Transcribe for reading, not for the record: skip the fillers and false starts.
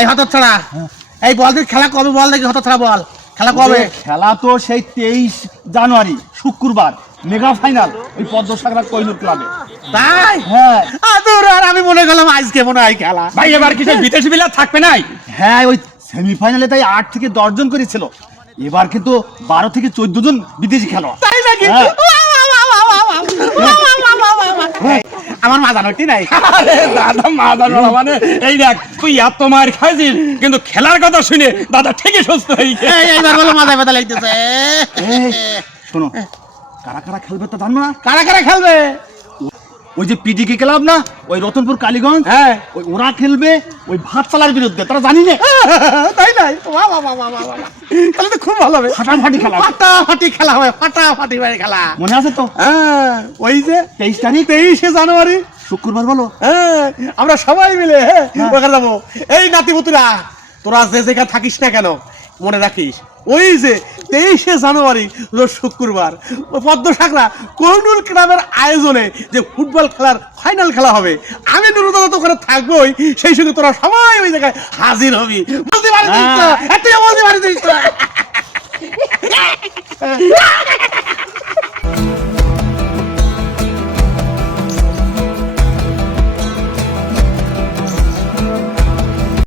এই হতচ্ছাড়া এই বল দেখি খেলা কবে বল দেখি হতচ্ছাড়া বল খেলা কবে খেলা তো সেই 23 জানুয়ারি শুক্রবার মেগা ফাইনাল ওই পদ্মসাগর কৈলুর ক্লাবে তাই হ্যাঁ আদর আর আমি মনে করলাম আজকে মনে হয় খেলা ভাই এবার কি সেই বিদেশি প্লেয়ার থাকবে নাই হ্যাঁ ওই সেমিফাইনালে তাই 8 থেকে 10 জন করেছিল এবার কিন্তু 12 থেকে 14 জন বিদেশি খেলোয়াড় তাই নাকি হ্যাঁ। আমার মাজা নটি নাই আরে দাদা মাদার বাবা মানে এই দেখ তুই এত মার খাইছিস কিন্তু খেলার কথা শুনে দাদা ঠিকই সুস্থ হয়ে গেছে এইবার বলো মাথায় ব্যথা লাগতেছে শোনো কারা কারা খেলবে তো জানো না কারা কারা খেলবে ওই যে পিডিকে ক্লাব না ওই রতনপুর কালীগঞ্জ হ্যাঁ ওই ওরা খেলবে ওই ভাতশালার বিরুদ্ধে তারা জানি না তাই নাই বাহ বাহ বাহ বাহ বাহ তাহলে তো খুব ভালো হবে ফাটাফাটি খেলা ফাটাফাটি খেলা হবে ফাটাফাটি খেলা মনে আছে তো হ্যাঁ ওই যে 23 তারিখ 23 জানুয়ারি শুক্রবার বলো হ্যাঁ আমরা সবাই মিলে হ্যাঁ ওখানে যাবো এই নাতিপুতিরা তোরা যে জায়গায় থাকিস না কেন মনে রাখিস ওই যে 23 জানুয়ারি রোজ শুক্রবার ওই পদ্মসাগরা কৈনুল ক্লাবের আয়োজনে যে ফুটবল খেলার ফাইনাল খেলা হবে আমি নুরুদাদা তো ওখানে থাকবোই সেই সঙ্গে তোরা সবাই ওই জায়গায় হাজির হবি বলতে পারিস তো এত বলতে পারিস তো